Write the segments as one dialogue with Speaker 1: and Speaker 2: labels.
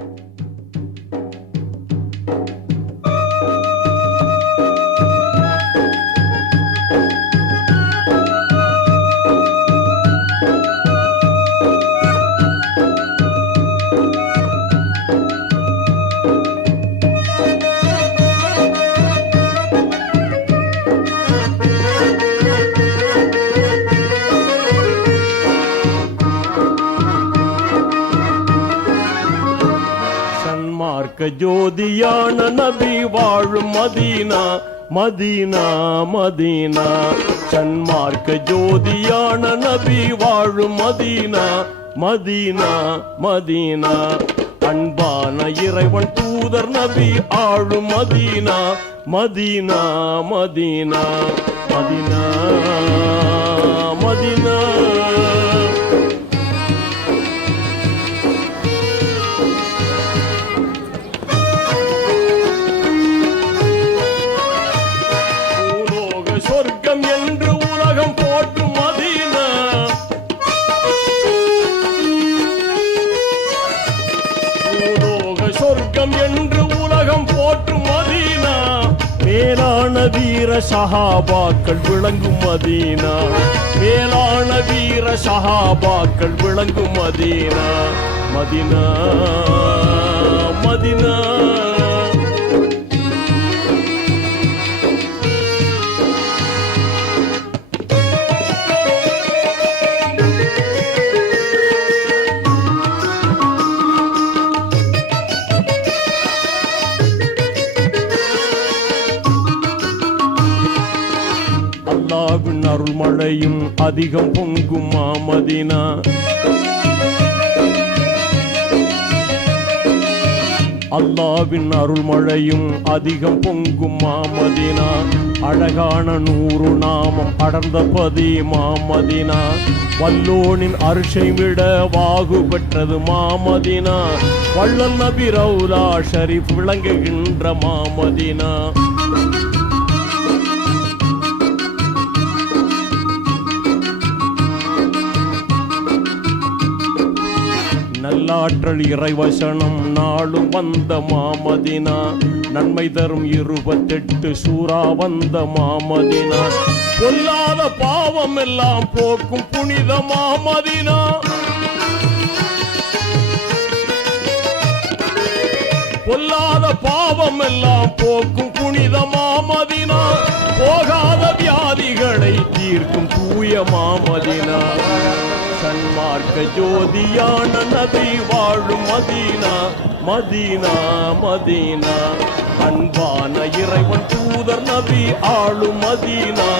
Speaker 1: you மார்க்க ஜோதியான நபி வாழும் மதீனா மதீனா மதீனா. சன்மார்க்க ஜோதியான நபி வாழும் மதீனா மதீனா மதீனா. அன்பான இறைவன் தூதர் நபி ஆளும் Medina Medina Medina. Medina Medina. மேலான வீர சஹாபாக்கள் விளங்கும் மதீனா. மேலான வீர சஹாபாக்கள் விளங்கும் மதீனா. Medina Medina. அல்லாவின் அருள்மழையும் அதிகம் பொங்கும் மாமதினா அல்லாவின் அருள்மழையும் அதிகம் பொங்கும் மாமதினா அழகான நூறு நாமம் அடர்ந்த பதி மாமதினா வல்லோனின் அரிசை விட வாகு பெற்றது மாமதினா வள்ளல் நபி ரவுலா ஷரீப் விளங்குகின்ற மாமதினா நல்லாற்றல் இறைவசனம் நாளும் வந்த மாமதினா. நன்மை தரும் இருபத்தெட்டு சூறா வந்த மாமதினா. பொல்லாத பாவம் எல்லாம் போக்கும் புனித மாமதினா. பொல்லாத பாவம் எல்லாம் போக்கும் புனித மாமதினா. போகாத வியாதிகளை தீர்க்கும் தூய மாமதினா. சன்மார்க்க ஜோதியான நபி வாழும் மதீனா மதீனா மதீனா. அன்பான இறைவன் தூதர் நபி ஆளும் Medina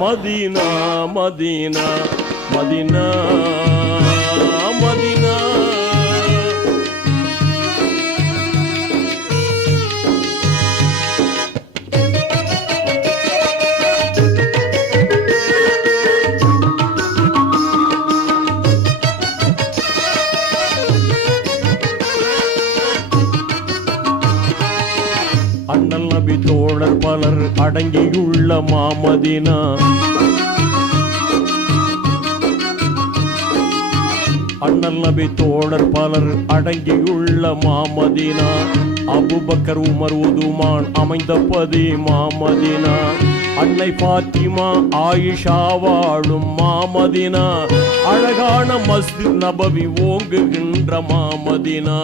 Speaker 1: Medina Medina Medina. Medina. அண்ணல் தோழர் பலர் அடங்கியுள்ள மாமதினா. அண்ணல் நபி தோழர் பலர் அடங்கியுள்ள மாமதினா. அபுபக்கர் உமர் உதுமான் அமைந்த பதி மாமதினா. அன்னை பாத்திமா ஆயிஷா வாழும் மாமதினா. அழகான மஸ்தி நபவி ஓங்குகின்ற மாமதினா.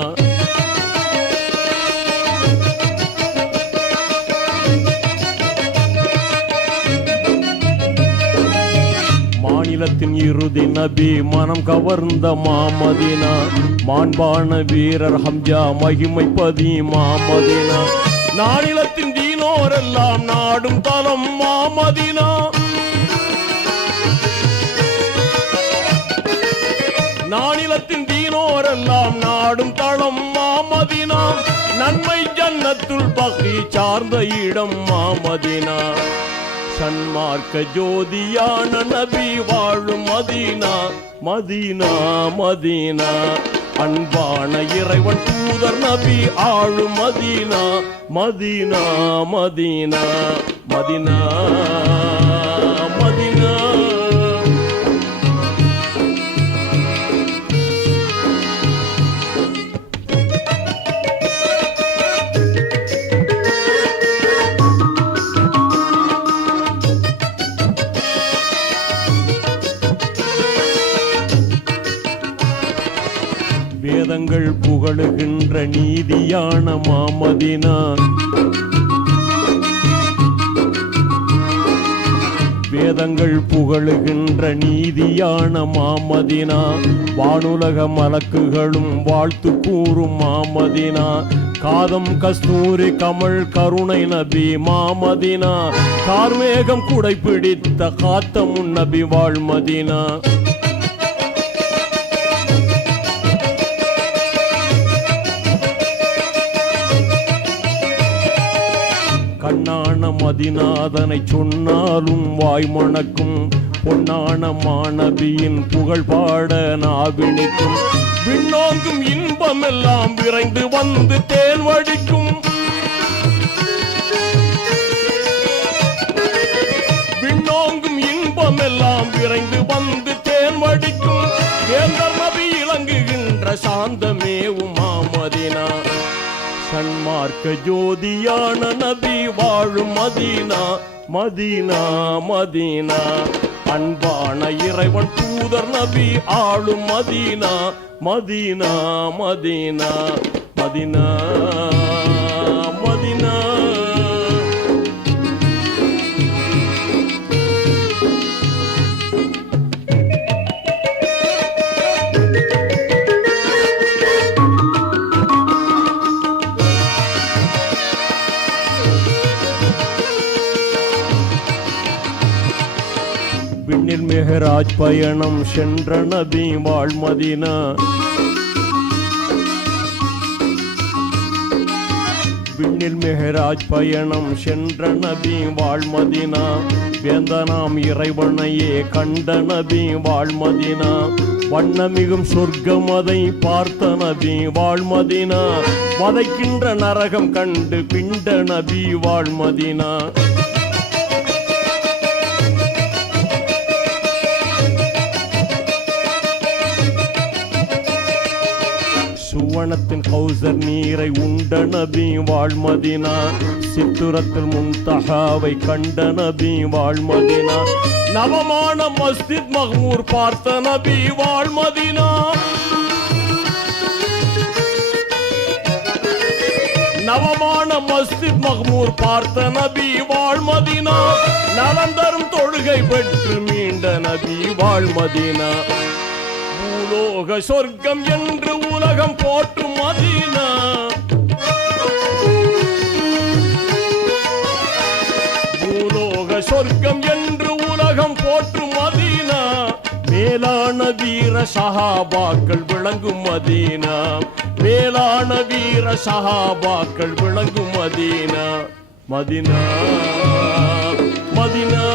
Speaker 1: மாநிலத்தின் இறுதி நபி மனம் கவர்ந்த மாமதினா. மாண்பான வீரர் ஹம்ஜா மகிமை பதி மாமதினா. நானிலத்தின் தீனோரெல்லாம் நாடும் தலம் மாமதினா. நானிலத்தின் தீனோரெல்லாம் நாடும் தளம் மாமதினா. நன்மை ஜன்னத்துள் பகி சார்ந்த இடம் மாமதினா. சன்மார்க்க ஜோதியான நபி வாழும் மதீனா மதீனா மதீனா. அன்பான இறைவன் தூதர் நபி ஆளும் மதீனா மதீனா மதீனா மதீனா. வாழுகின்ற நீதியான மாமதினா. வேதங்கள் புகழுகின்ற நீதியான மாமதினா. வானுலக மலக்குகளும் வாழ்த்து கூறும் மாமதினா. காதம் கஸ்தூரி கமல் கருணை நபி மாமதினா. கார்மேகம் குடை பிடித்த காத்தமுன் நபி வாழ்மதினா. மதிநாதனை சொன்னாலும் வாய் மணக்கும். பொன்னான மாணவியின் புகழ் பாட நாவினிக்கும். விண்ணோங்கும் இன்பமெல்லாம் விரைந்து வந்து தேன் வடிக்கும். சன்மார்க்க ஜோதியான நபி வாழும் மதீனா மதீனா மதீனா. அன்பான இறைவன் தூதர் நபி ஆளும் Medina Medina Medina Medina Medina. மெஹராஜ் பயணம் சென்ற நபி வாழ்மதினா விண்ணில் மெஹராஜ் பயணம் சென்ற நபி வாழ்மதினா வேந்தனாம் இறைவனையே கண்ட நபி வாழ்மதினா வண்ணமிகும் சொர்க்கம் அதை பார்த்த நபி வாழ்மதினா வதைக்கின்ற நரகம் கண்டு பிண்ட நபி வாழ்மதினா சுவனத்தின் கௌசர் நீரை உண்ட நபி வாழ்மதினா. சித்துரத்தில் முன்தகாவை கண்ட நபி வாழ்மதினா. நவமான மஸ்ஜித் மஹ்மூர் பார்த்த நபி வாழ்மதினா. நவமான மஸ்ஜித் மஹ்மூர் பார்த்த நபி வாழ்மதினா. நலந்தரும் தொழுகை பெற்று மீண்ட நபி வாழ்மதினா. பரலோக சொர்க்கம் என்று உலகம் போற்றும் மதீனா பூலோக சொர்க்கம் என்று உலகம் போற்றும் மதீனா. மேலான வீர சகாபாக்கள் விளங்கும் மதீனா. மேலான வீர சகாபாக்கள் விளங்கும் மதீனா. Medina Medina.